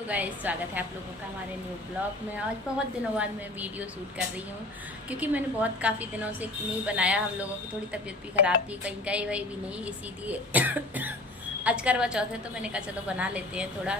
Hello guys, स्वागत है आप लोगों का हमारे न्यू ब्लॉग में। आज बहुत दिनों बाद मैं वीडियो शूट कर रही हूँ क्योंकि मैंने काफ़ी दिनों से नहीं बनाया। हम लोगों की थोड़ी तबीयत भी ख़राब थी, कहीं गए वही भी नहीं, इसीलिए आज करवा चौथ है तो मैंने कहा चलो बना लेते हैं, थोड़ा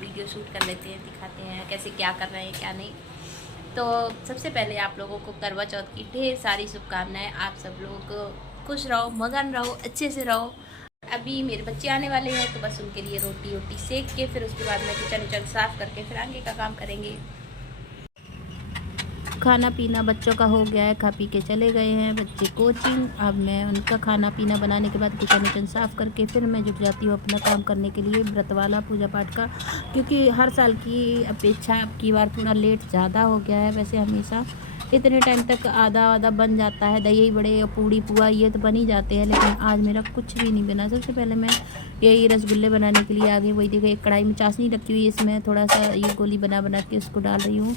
वीडियो शूट कर लेते हैं, दिखाते हैं कैसे क्या कर रहे हैं क्या नहीं। तो सबसे पहले आप लोगों को करवा चौथ की ढेर सारी शुभकामनाएँ। आप सब लोग खुश रहो, मगन रहो, अच्छे से रहो। अभी मेरे बच्चे आने वाले हैं तो बस उनके लिए रोटी वोटी सेक के फिर उसके बाद मैं किचन विचन साफ़ करके फिर आगे का काम करेंगे। खाना पीना बच्चों का हो गया है, खा पी के चले गए हैं बच्चे कोचिंग। अब मैं उनका खाना पीना बनाने के बाद किचन विचन साफ़ करके फिर मैं जुट जाती हूँ अपना काम करने के लिए, व्रत वाला पूजा पाठ का। क्योंकि हर साल की अपेक्षा अब की बार थोड़ा लेट ज़्यादा हो गया है। वैसे हमेशा इतने टाइम तक आधा आधा बन जाता है, दही बड़े पूड़ी पुआ ये तो बन ही जाते हैं, लेकिन आज मेरा कुछ भी नहीं बना। सबसे पहले मैं यही रसगुल्ले बनाने के लिए आ गई। वही देखो एक कढ़ाई में चाशनी रखी हुई है, इसमें थोड़ा सा ये गोली बना बना के उसको डाल रही हूँ।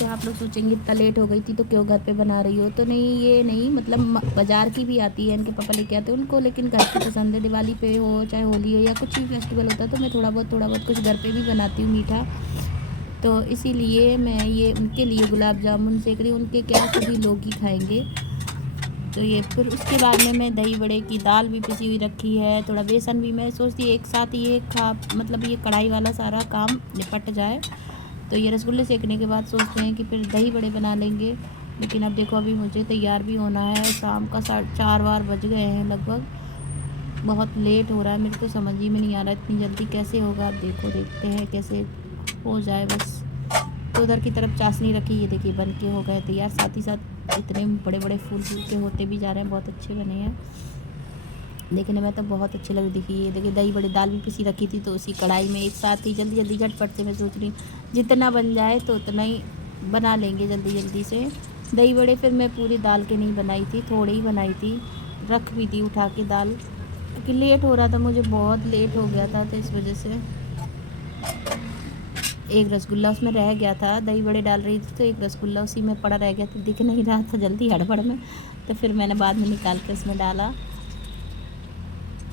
तो आप लोग सोचेंगे इतना लेट हो गई थी तो क्यों घर पे बना रही हो, तो नहीं ये नहीं, मतलब बाज़ार की भी आती है, इनके पापा लेके आते हैं उनको, लेकिन घर की पसंद है। दिवाली पे हो चाहे होली हो या कुछ भी फेस्टिवल होता है तो मैं थोड़ा बहुत कुछ घर पे भी बनाती हूँ मीठा। तो इसीलिए मैं ये उनके लिए गुलाब जामुन सेक रही हूँ। उनके क्या सभी लोग ही खाएंगे। तो ये फिर उसके बाद में मैं दही बड़े की दाल भी पिसी हुई रखी है, थोड़ा बेसन भी। मैं सोचती एक साथ ये मतलब ये कढ़ाई वाला सारा काम निपट जाए। तो ये रसगुल्ले सेकने के बाद सोचते हैं कि फिर दही बड़े बना लेंगे। लेकिन अब देखो अभी मुझे तैयार भी होना है, शाम का 4:30 बज गए हैं लगभग। बहुत लेट हो रहा है, मेरे को समझ ही में नहीं आ रहा इतनी जल्दी कैसे होगा। अब देखते हैं कैसे हो जाए बस। तो उधर की तरफ चाशनी रखी, ये देखिए बन के हो गए तैयार। साथ ही साथ इतने बड़े बड़े फूल के होते भी जा रहे हैं, बहुत अच्छे बने हैं। देखने में तो बहुत अच्छे लग दिखी। ये देखिए दही बड़ी दाल भी पिसी रखी थी तो उसी कढ़ाई में एक साथ ही जल्दी जल्दी झटपट से मैं सोच रही हूँ जितना बन जाए तो उतना ही बना लेंगे जल्दी जल्दी से। दही बड़े फिर मैं पूरी दाल के नहीं बनाई थी, थोड़ी ही बनाई थी, रख भी थी उठा के दाल, क्योंकि लेट हो रहा था, मुझे बहुत लेट हो गया था तो इस वजह से। एक रसगुल्ला उसमें रह गया था, दही बड़े डाल रही थी तो एक रसगुल्ला उसी में पड़ा रह गया था, दिख नहीं रहा था जल्दी हड़बड़ में, तो फिर मैंने बाद में निकाल के उसमें डाला।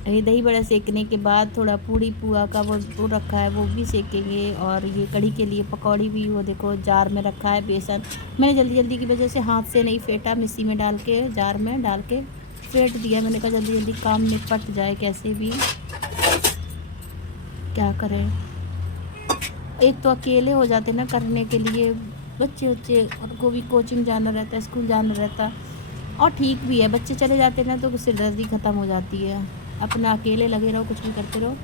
ये दही बड़ा सेकने के बाद थोड़ा पूड़ी पुआ का वो रखा है, वो भी सेकेंगे। और ये कढ़ी के लिए पकौड़ी भी वो देखो जार में रखा है बेसन। मैंने जल्दी जल्दी की वजह से हाथ से नहीं फेंटा, मिक्सी में डाल के जार में डाल के फेंट दिया। मैंने कहा जल्दी जल्दी काम निपट जाए कैसे भी, क्या करें। एक तो अकेले हो जाते ना करने के लिए, बच्चे उनको भी कोचिंग जाना रहता है, स्कूल जाना रहता। और ठीक भी है, बच्चे चले जाते ना तो सिरदर्दी ख़त्म हो जाती है। अपना अकेले लगे रहो, कुछ भी करते रहो।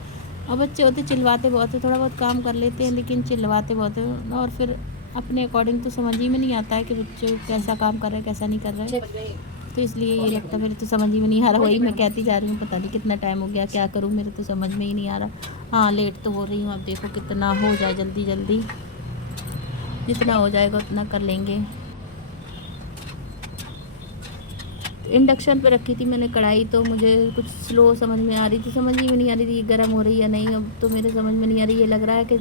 और बच्चे होते चिल्लाते बहुत है, थोड़ा बहुत काम कर लेते हैं लेकिन चिल्लाते बहुत है। और फिर अपने अकॉर्डिंग तो समझ ही में नहीं आता है कि बच्चे कैसा काम कर रहे हैं कैसा नहीं कर रहे हैं। तो इसलिए ये लगता है मेरे तो समझ ही में नहीं आ रहा। वही मैं कहती जा रही हूँ, पता नहीं कितना टाइम हो गया, क्या करूँ, मेरे तो समझ में ही नहीं आ रहा। हाँ लेट तो हो रही हूँ, अब देखो कितना हो जाए जल्दी जल्दी, जितना हो जाएगा उतना कर लेंगे। इंडक्शन पे रखी थी मैंने कढ़ाई, तो मुझे कुछ स्लो समझ में आ रही थी, समझ ही में नहीं आ रही थी गर्म हो रही है या नहीं। अब तो मेरे समझ में नहीं आ रही, ये लग रहा है कि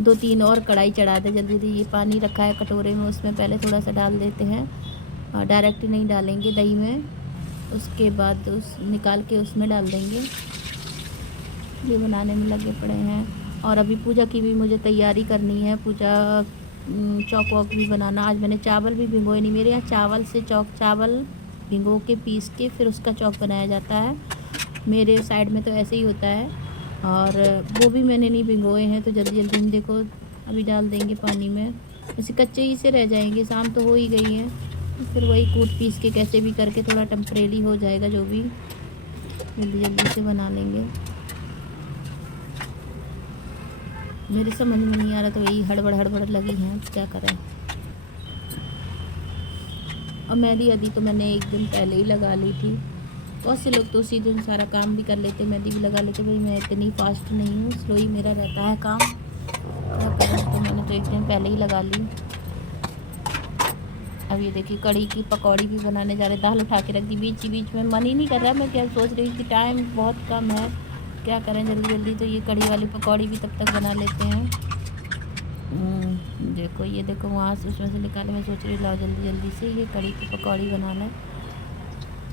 2-3 और कढ़ाई चढ़ा दे जल्दी जल्दी। ये पानी रखा है कटोरे में, उसमें पहले थोड़ा सा डाल देते हैं, डायरेक्ट ही नहीं डालेंगे दही में, उसके बाद उस निकाल के उसमें डाल देंगे। ये बनाने में लगे पड़े हैं। और अभी पूजा की भी मुझे तैयारी करनी है, पूजा चौक वॉक भी बनाना। आज मैंने चावल भी भिगोए नहीं, मेरे यहाँ चावल से चावल भिगो के पीस के फिर उसका चौक बनाया जाता है। मेरे साइड में तो ऐसे ही होता है। और वो भी मैंने नहीं भिगोए हैं तो जल्दी जल्दी हम देखो अभी डाल देंगे पानी में, ऐसे कच्चे ही से रह जाएंगे। शाम तो हो ही गई है, तो फिर वही कूट पीस के कैसे भी करके थोड़ा टेम्परेरी हो जाएगा, जो भी जल्दी जल्दी से बना लेंगे। मेरे समझ में नहीं आ रहा तो यही हड़बड़ लगी हैं, क्या करें। और मेहंदी अभी तो मैंने एक दिन पहले ही लगा ली थी। बहुत से लोग तो उसी दिन सारा काम भी कर लेते, मेहंदी भी लगा लेते। भाई मैं इतनी फास्ट नहीं हूँ, स्लो ही मेरा रहता है काम, क्या करें। तो मैंने तो एक दिन पहले ही लगा ली। अब ये देखिए कढ़ी की पकौड़ी भी बनाने जा रहे, दाल उठा के रख दी, बीच में मन ही नहीं कर रहा। मैं क्या सोच रही थी टाइम बहुत कम है, क्या करें जल्दी जल्दी। तो ये कढ़ी वाली पकौड़ी भी तब तक बना लेते हैं। देखो ये देखो वहाँ से उसमें से निकाले, मैं सोच रही लाओ जल्दी जल्दी से ये कढ़ी की पकौड़ी बनाना,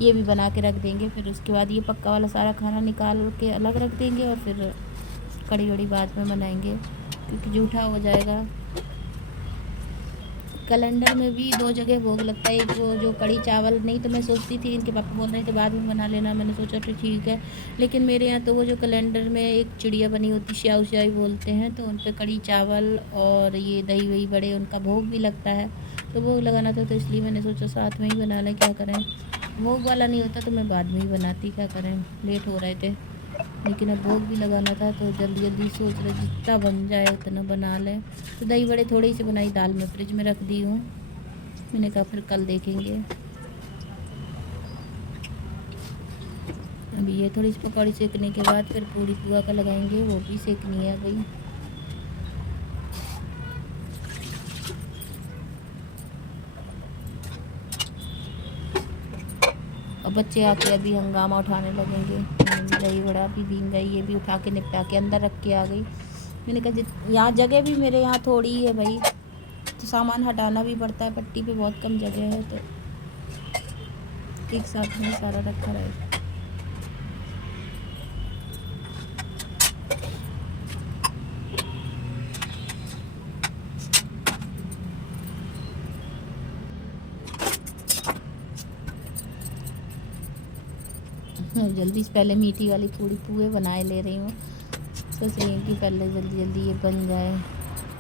ये भी बना के रख देंगे। फिर उसके बाद ये पक्का वाला सारा खाना निकाल के अलग रख देंगे और फिर कड़ी वड़ी बाद में बनाएंगे क्योंकि जूठा हो जाएगा। कैलेंडर में भी 2 जगह भोग लगता है, एक वो जो कड़ी चावल, नहीं तो मैं सोचती थी इनके पापा बोल रहे थे बाद में बना लेना, मैंने सोचा तो ठीक है, लेकिन मेरे यहाँ तो वो जो कैलेंडर में एक चिड़िया बनी होती श्याऊ श्याई बोलते हैं, तो उन पर कड़ी चावल और ये दही वही बड़े उनका भोग भी लगता है, तो भोग लगाना था, तो इसलिए मैंने सोचा साथ में ही बना लें, क्या करें, भोग वाला नहीं होता तो मैं बाद में ही बनाती, क्या करें, लेट हो रहे थे, लेकिन अब भोग भी लगाना था तो जल्दी जल्दी सोच रहे जितना बन जाए उतना बना लें। तो दही बड़े थोड़ी सी बनाई, दाल में फ्रिज में रख दी हूँ, मैंने कहा फिर कल देखेंगे। अभी ये थोड़ी सी पकौड़ी सेकने के बाद फिर पूड़ी पुआ का लगाएंगे, वो भी सेकनी है भाई। और बच्चे आके अभी हंगामा उठाने लगेंगे, दही बड़ा भी भीग गई, ये भी उठा के निपटा के अंदर रख के आ गई। मैंने कहा यहाँ जगह भी मेरे यहाँ थोड़ी ही है भाई, तो सामान हटाना भी पड़ता है, पट्टी पे बहुत कम जगह है, तो एक साथ में सारा रखा रहेगा। जल्दी से पहले मीठी वाली पूड़ी पुए बनाए ले रही हूँ, सोच रही हूँ कि पहले जल्दी जल्दी ये बन जाए।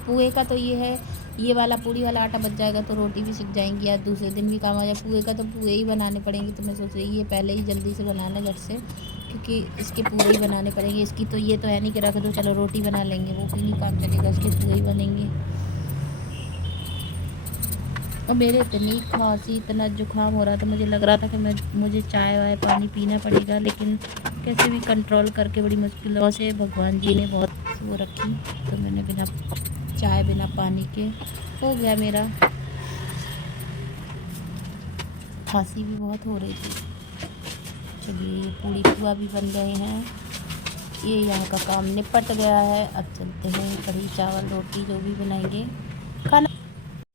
पुए का तो ये है, ये वाला पूड़ी वाला आटा बच जाएगा तो रोटी भी सीख जाएंगी या दूसरे दिन भी काम आ जाए। पुए का तो पुए ही बनाने पड़ेंगे, तो मैं सोच रही ये पहले ही जल्दी से बना लें झट से, क्योंकि इसके पुए ही बनाने पड़ेंगे। इसकी तो ये तो है नहीं कि रख दो चलो रोटी बना लेंगे, वो भी नहीं काम चलेगा, इसके पुए ही बनेंगे। और मेरे इतनी खांसी इतना जुकाम हो रहा था, मुझे लग रहा था कि मुझे चाय वाय पानी पीना पड़ेगा, लेकिन कैसे भी कंट्रोल करके बड़ी मुश्किलों से भगवान जी ने बहुत वो रखी, तो मैंने बिना चाय बिना पानी के हो गया मेरा। खांसी भी बहुत हो रही थी। चलिए पूड़ी पुआ भी बन गए हैं, ये यहाँ का काम निपट गया है। अब चलते हैं कढ़ी चावल रोटी जो भी बनाएंगे खाना।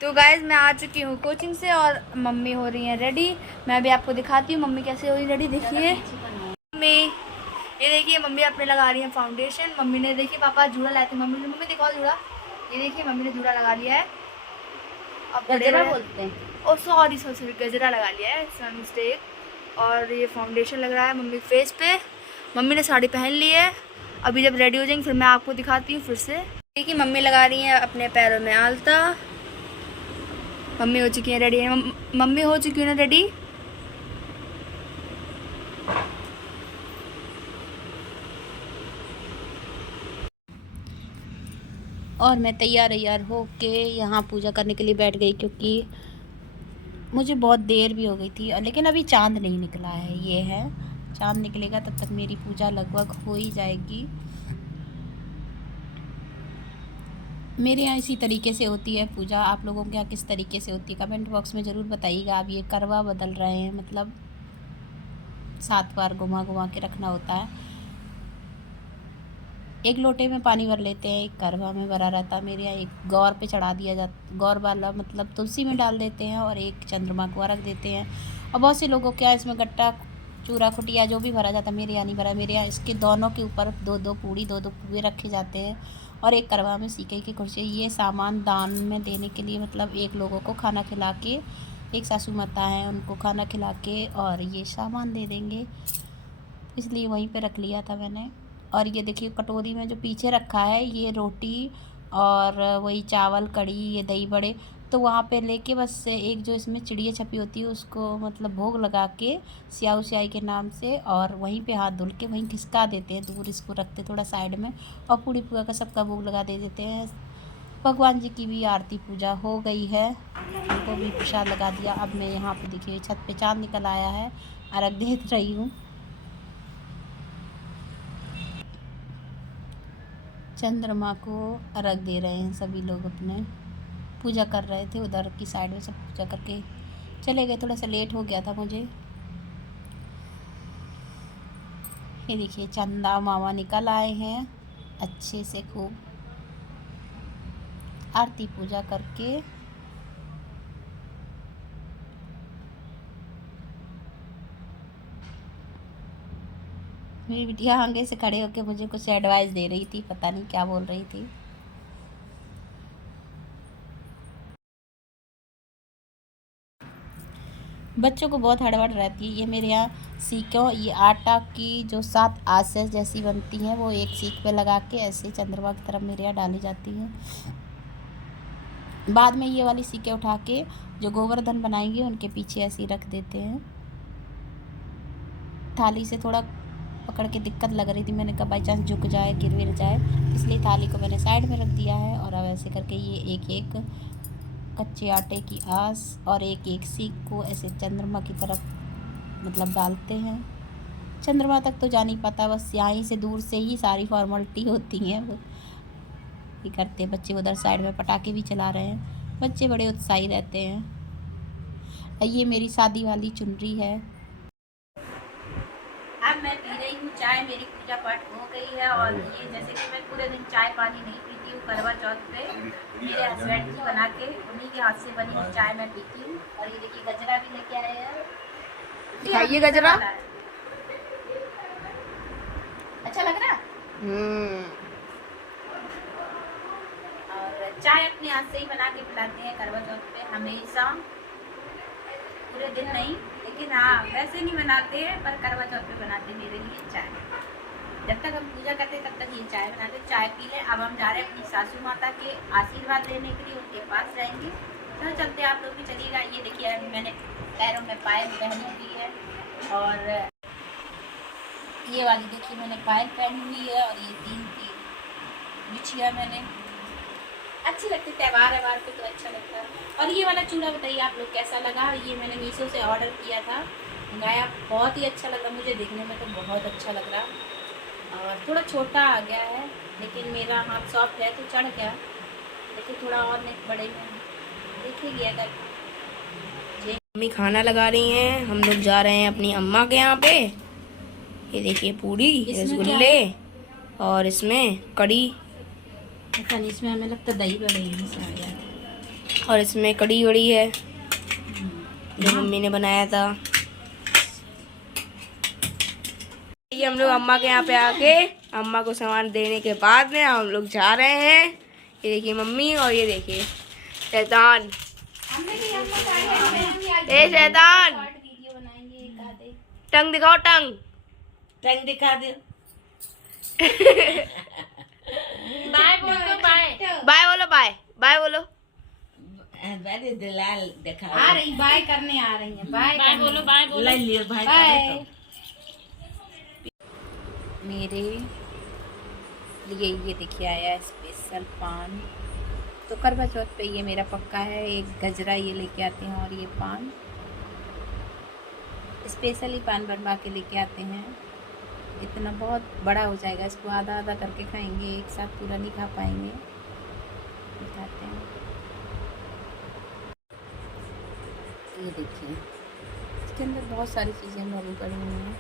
तो गाइज मैं आ चुकी हूँ कोचिंग से और मम्मी हो रही हैं रेडी। मैं भी आपको दिखाती हूँ मम्मी कैसे हो रही रेडी। देखिए मम्मी, ये देखिए मम्मी अपने लगा रही है फाउंडेशन। मम्मी ने देखिए पापा जूड़ा लाए थे, मम्मी दिखाओ जूड़ा। ये देखिए मम्मी ने जूड़ा लगा लिया है। अब गजरा बोलते हैं, ओ सॉरी गजरा लगा लिया है, इट्स मिस्टेक। और ये फाउंडेशन लग रहा है मम्मी फेस पे। मम्मी ने साड़ी पहन ली है। अभी जब रेडी हो जाएंगे फिर मैं आपको दिखाती हूँ फिर से। देखिए मम्मी लगा रही है अपने पैरों में आलता। मम्मी हो चुकी है रेडी है, मम्मी हो चुकी है ना रेडी। और मैं तैयार हो के यहाँ पूजा करने के लिए बैठ गई, क्योंकि मुझे बहुत देर भी हो गई थी, लेकिन अभी चांद नहीं निकला है। ये है चांद निकलेगा तब तक मेरी पूजा लगभग हो ही जाएगी। मेरे यहाँ इसी तरीके से होती है पूजा। आप लोगों के यहाँ किस तरीके से होती है कमेंट बॉक्स में ज़रूर बताइएगा। आप ये करवा बदल रहे हैं, मतलब 7 बार घुमा घुमा के रखना होता है। एक लोटे में पानी भर लेते हैं, एक करवा में भरा रहता है। मेरे यहाँ एक गौर पे चढ़ा दिया जाता, गौर वाला मतलब तुलसी में डाल देते हैं, और एक चंद्रमा को रख देते हैं। और बहुत से लोगों के यहाँ इसमें गट्टा चूरा खुटिया जो भी भरा जाता है, मेरे यहाँ नहीं भरा। मेरे यहाँ इसके दोनों के ऊपर 2-2 पूड़ी 2-2 पुए रखे जाते हैं, और एक करवा में सीके की कुर्सी। ये सामान दान में देने के लिए, मतलब एक लोगों को खाना खिला के, एक सासू माता है उनको खाना खिला के और ये सामान दे देंगे, इसलिए वहीं पे रख लिया था मैंने। और ये देखिए कटोरी में जो पीछे रखा है ये रोटी और वही चावल कड़ी, ये दही बड़े, तो वहाँ पे लेके बस एक जो इसमें चिड़िया छपी होती है उसको मतलब भोग लगा के स्याऊ स्याई के नाम से, और वहीं पे हाथ धुल के वहीं खिसका देते हैं दूर, इसको रखते थोड़ा साइड में, और पूड़ी पुआ का सबका भोग लगा दे देते हैं। भगवान जी की भी आरती पूजा हो गई है, उनको भी प्रसाद लगा दिया। अब मैं यहाँ पे देखिए छत पे चाँद निकल आया है, अर्घ दे रही हूँ। चंद्रमा को अर्घ दे रहे हैं सभी लोग, अपने पूजा कर रहे थे। उधर की साइड में सब पूजा करके चले गए, थोड़ा सा लेट हो गया था मुझे। ये देखिए चंदा मामा निकल आए हैं अच्छे से, खूब आरती पूजा करके। मेरी बिटिया आगे से खड़े होकर मुझे कुछ एडवाइस दे रही थी, पता नहीं क्या बोल रही थी। बच्चों को बहुत हड़बड़ रहती है। ये मेरे यहाँ सीखो, ये आटा की जो 7 आसें जैसी बनती हैं वो एक सीख पे लगा के ऐसे चंद्रमा की तरफ मेरे यहाँ डाली जाती हैं। बाद में ये वाली सीखें उठा के जो गोवर्धन बनाएंगे उनके पीछे ऐसे ही रख देते हैं। थाली से थोड़ा पकड़ के दिक्कत लग रही थी, मैंने कहा बाई चांस झुक जाए, गिर विर जाए, इसलिए थाली को मैंने साइड में रख दिया है। और अब ऐसे करके ये एक एक कच्चे आटे की आस और एक एक सीख को ऐसे चंद्रमा की तरफ मतलब डालते हैं। चंद्रमा तक तो जा नहीं पाता, बस यहीं से दूर से ही सारी फॉर्मेलिटी होती हैं वो ये करते हैं। बच्चे उधर साइड में पटाखे भी चला रहे हैं, बच्चे बड़े उत्साही रहते हैं। ये मेरी शादी वाली चुनरी है। अब मैं पी रही हूँ चाय, मेरी पूजा पाठ हो गई है। और ये जैसे कि मैं पूरे दिन चाय पानी नहीं पीती हूँ, करवा चौथ पे मेरे हस्बैंड जी बना के उन्हीं के हाथ से बनी हुई चाय मैं पीती हूँ। और ये देखिए गजरा भी लेके आए हैं, खाइए गजरा। अच्छा लग रहा। और चाय अपने हाथ से ही बना के पिलाते हैं करवा चौथ पे हमेशा, पूरे दिन नहीं, लेकिन हाँ वैसे नहीं बनाते हैं पर करवा चौथ पे बनाते मेरे लिए चाय। जब तक हम पूजा करते तब तक ये चाय बनाते, चाय पी लें। अब हम जा रहे हैं अपनी सासू माता के आशीर्वाद लेने के लिए, उनके पास रहेंगे। चलो चलते आप लोग भी चलिएगा। ये देखिए अभी मैंने पैरों में पायल पहनी हुई है और ये वाली देखिए मैंने पायल पहनी हुई है और ये 3 की बिछिया मैंने, अच्छी लगती, त्यौहार है पे तो अच्छा लगता है। और ये वाला चूड़ा बताइए आप लोग कैसा लगा। ये मैंने मीशो से ऑर्डर किया था, मंगाया, बहुत ही अच्छा लगा मुझे, देखने में तो बहुत अच्छा लग रहा। और थोड़ा छोटा आ गया है लेकिन मेरा हाथ सॉफ्ट है तो चढ़ गया, लेकिन थोड़ा और नेक बड़े में देखिए अगर। मम्मी खाना लगा रही हैं, हम लोग जा रहे हैं अपनी अम्मा के यहाँ पे। ये देखिए पूरी रसगुल्ले और इसमें कड़ी, पता नहीं इसमें हमें लगता दही बड़े हैं और इसमें कड़ी बड़ी है जो मम्मी ने बनाया था। ये हम लोग अम्मा के यहाँ पे आके अम्मा को सामान देने के बाद में हम लोग जा रहे हैं। ये देखिए मम्मी और ये देखिए शैतान, ए शैतान टंग दिखाओ, टंग दिखा दो। बाय बोल दो, बाय बोलो, बाय बोलो। अरे दलाल दिखा आ रही, बाय करने आ रही है, बाय बोलो, बाय बोलो, ले लियो भाई। बाय। मेरे लिए ये देखिए आया है स्पेशल पान, तो करवा चौथ पे ये मेरा पक्का है। एक गजरा ये लेके आते हैं और ये पान स्पेशली पान बनवा के लेके आते हैं। इतना बहुत बड़ा हो जाएगा, इसको आधा आधा करके खाएंगे, एक साथ पूरा नहीं खा पाएंगे, खाते हैं। ये देखिए इसके अंदर बहुत सारी चीज़ें भरी पड़ी हुई हैं।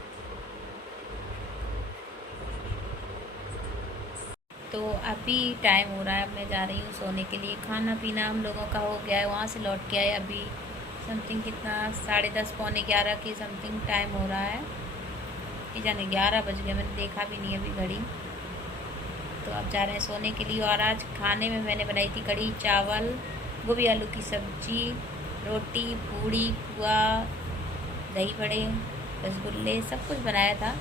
तो अभी टाइम हो रहा है, अब मैं जा रही हूँ सोने के लिए। खाना पीना हम लोगों का हो गया है, वहाँ से लौट के आए अभी समथिंग कितना 10:30 पौने 11 की समथिंग टाइम हो रहा है कि जाने 11 बज गए, मैंने देखा भी नहीं अभी घड़ी। तो अब जा रहे हैं सोने के लिए। और आज खाने में मैंने बनाई थी कढ़ी चावल, गोभी आलू की सब्जी, रोटी, पूड़ी, पुआ, दही बड़े, रसगुल्ले, सब कुछ बनाया था।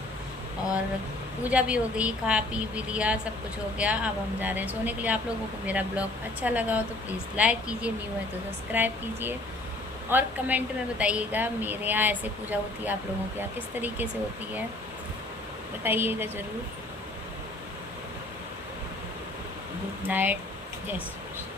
और पूजा भी हो गई, खा पी भी लिया, सब कुछ हो गया। अब हम जा रहे हैं सोने के लिए। आप लोगों को मेरा ब्लॉग अच्छा लगा हो तो प्लीज़ लाइक कीजिए, न्यू है तो सब्सक्राइब कीजिए और कमेंट में बताइएगा मेरे यहाँ ऐसे पूजा होती है, आप लोगों के यहाँ किस तरीके से होती है, बताइएगा ज़रूर। गुड नाइट, जय श्री कृष्ण।